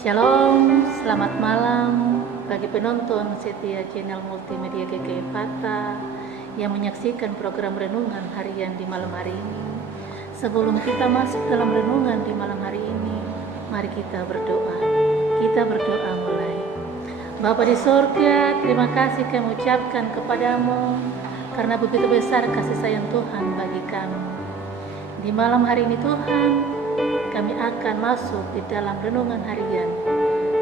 Shalom, selamat malam bagi penonton setia channel multimedia GKI Fata yang menyaksikan program renungan harian di malam hari ini. Sebelum kita masuk dalam renungan di malam hari ini, mari kita berdoa. Kita berdoa mulai. Bapa di sorga, terima kasih kami ucapkan kepadamu karena begitu besar kasih sayang Tuhan bagi kami. Di malam hari ini Tuhan, kami akan masuk di dalam renungan harian.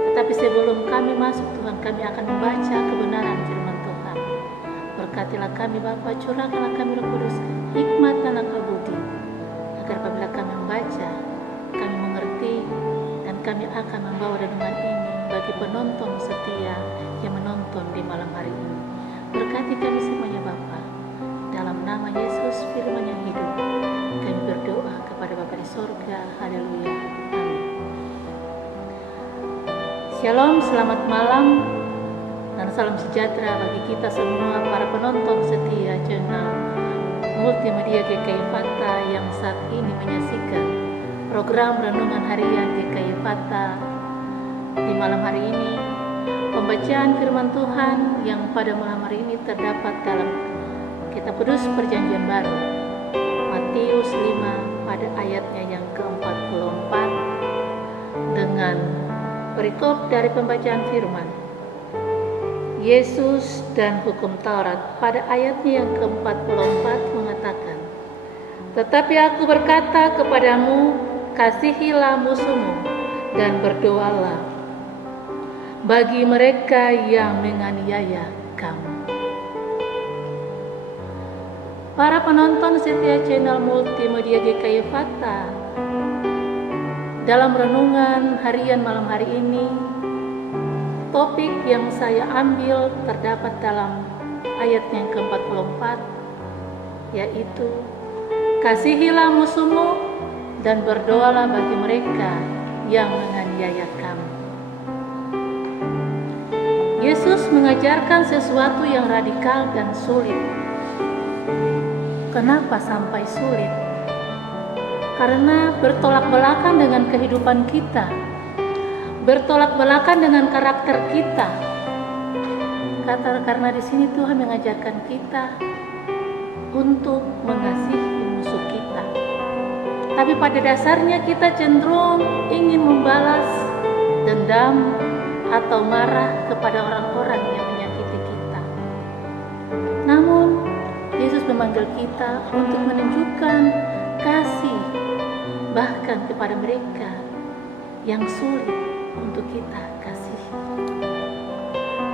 Tetapi sebelum kami masuk Tuhan, kami akan membaca kebenaran firman Tuhan. Berkatilah kami Bapa, curahkanlah kami Roh Kudus, hikmat dan akal budi, agar apabila kami membaca, kami mengerti, dan kami akan membawa renungan ini bagi penonton setia yang menonton di malam hari ini. Berkati kami semuanya Bapa, dalam nama Yesus firman yang hidup, kami berdoa kepada Bapa di sorga. Haleluya. Amin. Shalom, selamat malam dan salam sejahtera bagi kita semua para penonton setia channel multimedia GKI Fata yang saat ini menyaksikan program renungan harian GKI Fata. Di malam hari ini, pembacaan firman Tuhan yang pada malam hari ini terdapat dalam Kitab Kudus Perjanjian Baru, Matius 5 pada ayatnya yang ke-44 dengan perikop dari pembacaan firman. Yesus dan hukum Taurat pada ayatnya yang ke-44 mengatakan, "Tetapi aku berkata kepadamu, kasihilah musuhmu dan berdoalah bagi mereka yang menganiaya kamu." Para penonton setia channel multimedia GKI Fata, dalam renungan harian malam hari ini, topik yang saya ambil terdapat dalam ayat yang ke-44, yaitu kasihilah musuhmu dan berdoalah bagi mereka yang menganiaya kamu. Yesus mengajarkan sesuatu yang radikal dan sulit. Kenapa sampai sulit? Karena bertolak belakang dengan kehidupan kita, bertolak belakang dengan karakter kita. Karena di sini Tuhan mengajarkan kita untuk mengasihi musuh kita. Tapi pada dasarnya kita cenderung ingin membalas dendam atau marah kepada orang-orang yang menyakiti kita. Namun Yesus memanggil kita untuk menunjukkan kasih bahkan kepada mereka yang sulit untuk kita kasihi.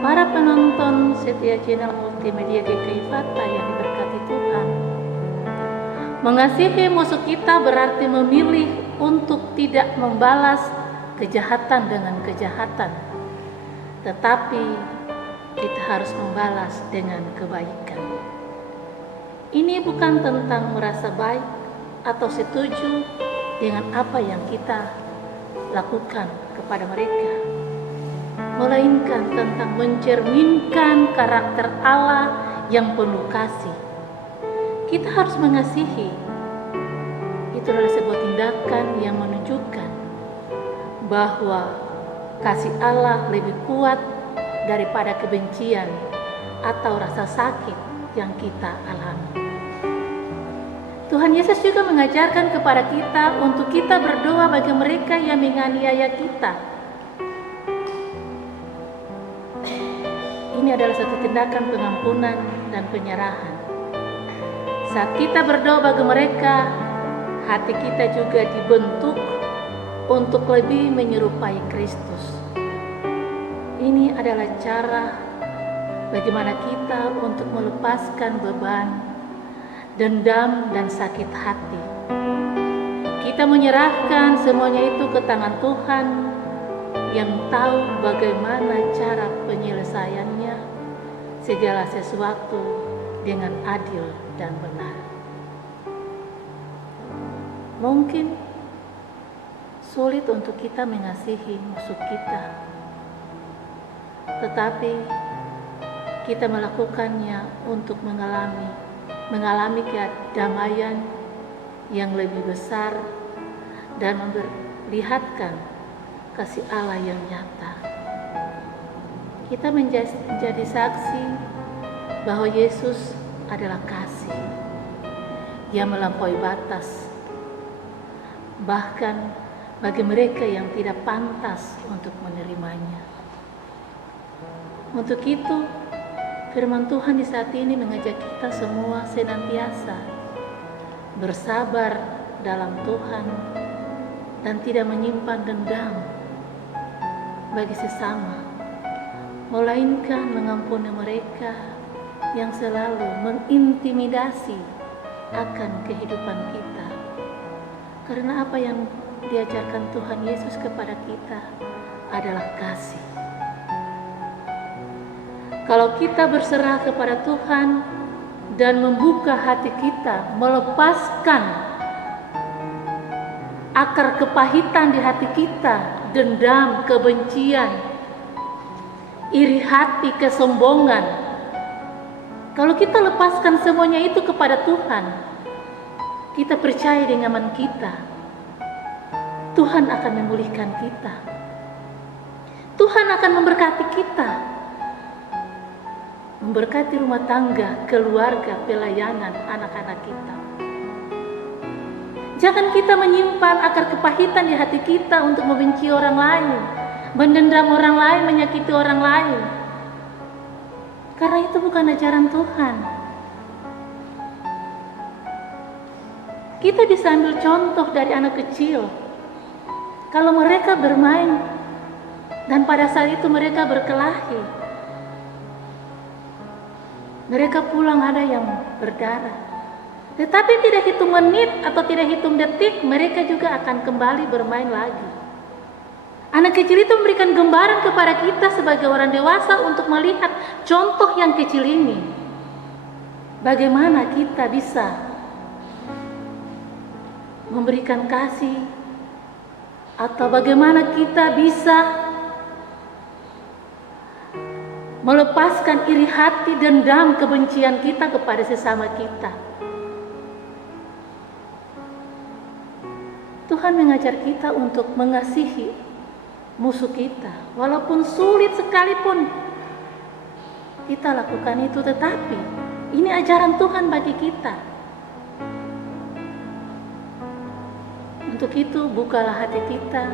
Para penonton setia channel multimedia GKI Fata yang diberkati Tuhan, mengasihi musuh kita berarti memilih untuk tidak membalas kejahatan dengan kejahatan, tetapi kita harus membalas dengan kebaikan. Ini bukan tentang merasa baik atau setuju dengan apa yang kita lakukan kepada mereka, melainkan tentang mencerminkan karakter Allah yang penuh kasih. Kita harus mengasihi. Itu adalah sebuah tindakan yang menunjukkan bahwa kasih Allah lebih kuat daripada kebencian atau rasa sakit yang kita alami. Tuhan Yesus juga mengajarkan kepada kita untuk kita berdoa bagi mereka yang menganiaya kita. Ini adalah satu tindakan pengampunan dan penyerahan. Saat kita berdoa bagi mereka, hati kita juga dibentuk untuk lebih menyerupai Kristus. Ini adalah cara bagaimana kita untuk melepaskan beban dendam dan sakit hati. Kita menyerahkan semuanya itu ke tangan Tuhan yang tahu bagaimana cara penyelesaiannya segala sesuatu dengan adil dan benar. Mungkin sulit untuk kita mengasihi musuh kita, tetapi kita melakukannya untuk mengalami kedamaian yang lebih besar dan memperlihatkan kasih Allah yang nyata. Kita menjadi saksi bahwa Yesus adalah kasih yang melampaui batas, bahkan bagi mereka yang tidak pantas untuk menerimanya. Untuk itu, firman Tuhan di saat ini mengajak kita semua senantiasa bersabar dalam Tuhan dan tidak menyimpan dendam bagi sesama, melainkan mengampuni mereka yang selalu mengintimidasi akan kehidupan kita. Karena apa yang diajarkan Tuhan Yesus kepada kita adalah kasih. Kalau kita berserah kepada Tuhan dan membuka hati kita, melepaskan akar kepahitan di hati kita, dendam, kebencian, iri hati, kesombongan. Kalau kita lepaskan semuanya itu kepada Tuhan, kita percaya dengan iman kita, Tuhan akan memulihkan kita. Tuhan akan memberkati kita, memberkati rumah tangga, keluarga, pelayanan, anak-anak kita. Jangan kita menyimpan akar kepahitan di hati kita untuk membenci orang lain, mendendam orang lain, menyakiti orang lain. Karena itu bukan ajaran Tuhan. Kita bisa ambil contoh dari anak kecil. Kalau mereka bermain dan pada saat itu mereka berkelahi, mereka pulang ada yang berdarah. Tetapi tidak hitung menit atau tidak hitung detik, mereka juga akan kembali bermain lagi. Anak kecil itu memberikan gambaran kepada kita sebagai orang dewasa untuk melihat contoh yang kecil ini. Bagaimana kita bisa memberikan kasih, atau bagaimana kita bisa melepaskan iri hati, dendam, kebencian kita kepada sesama kita. Tuhan mengajar kita untuk mengasihi musuh kita, walaupun sulit sekalipun kita lakukan itu, tetapi ini ajaran Tuhan bagi kita. Untuk itu bukalah hati kita,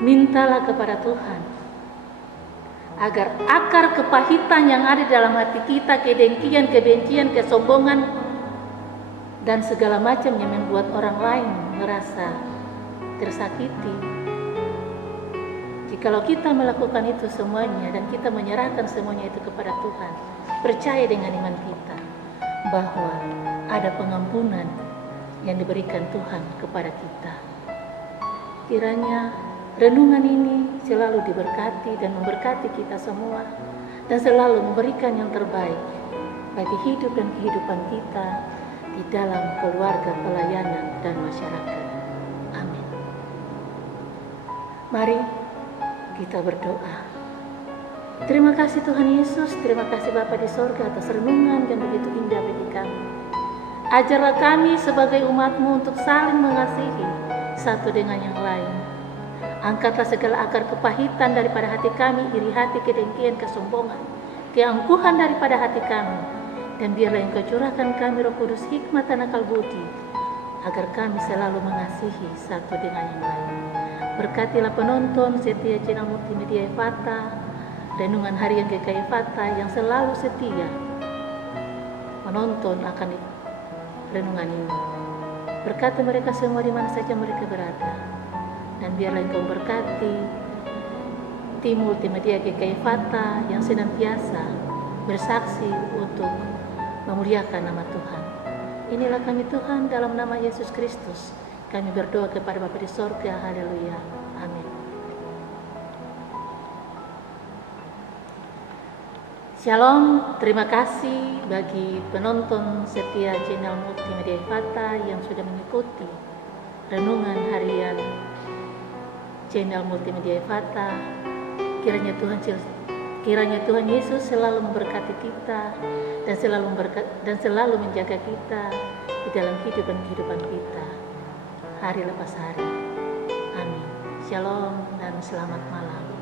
mintalah kepada Tuhan agar akar kepahitan yang ada dalam hati kita, kedengkian, kebencian, kesombongan, dan segala macam yang membuat orang lain merasa tersakiti. Jikalau kita melakukan itu semuanya dan kita menyerahkan semuanya itu kepada Tuhan, percaya dengan iman kita bahwa ada pengampunan yang diberikan Tuhan kepada kita. Kiranya renungan ini selalu diberkati dan memberkati kita semua, dan selalu memberikan yang terbaik bagi hidup dan kehidupan kita di dalam keluarga, pelayanan, dan masyarakat. Amin. Mari kita berdoa. Terima kasih Tuhan Yesus, terima kasih Bapa di sorga atas renungan yang begitu indah bagi kami. Ajarlah kami sebagai umat-Mu untuk saling mengasihi satu dengan yang lain. Angkatlah segala akar kepahitan daripada hati kami, iri hati, kedengkian, kesombongan, keangkuhan daripada hati kami. Dan biarlah Engkau curahkan kami Roh Kudus, hikmat dan akal budi, agar kami selalu mengasihi satu dengan yang lain. Berkatilah penonton setia channel Multimedia Ephatha, renungan harian GKI Ephatha yang selalu setia menonton akan renungan ini. Berkati mereka semua di mana saja mereka berada. Dan biarlah Engkau berkati tim Multimedia GKI Ephatha yang senantiasa bersaksi untuk memuliakan nama Tuhan. Inilah kami Tuhan, dalam nama Yesus Kristus kami berdoa kepada Bapa di sorga. Haleluya. Amin. Shalom, terima kasih bagi penonton setia channel Multimedia Ephatha yang sudah mengikuti renungan harian channel Multimedia Ephatha. Kiranya Tuhan Yesus selalu memberkati kita dan selalu menjaga kita di dalam hidup dan kehidupan kita hari lepas hari. Amin. Shalom dan selamat malam.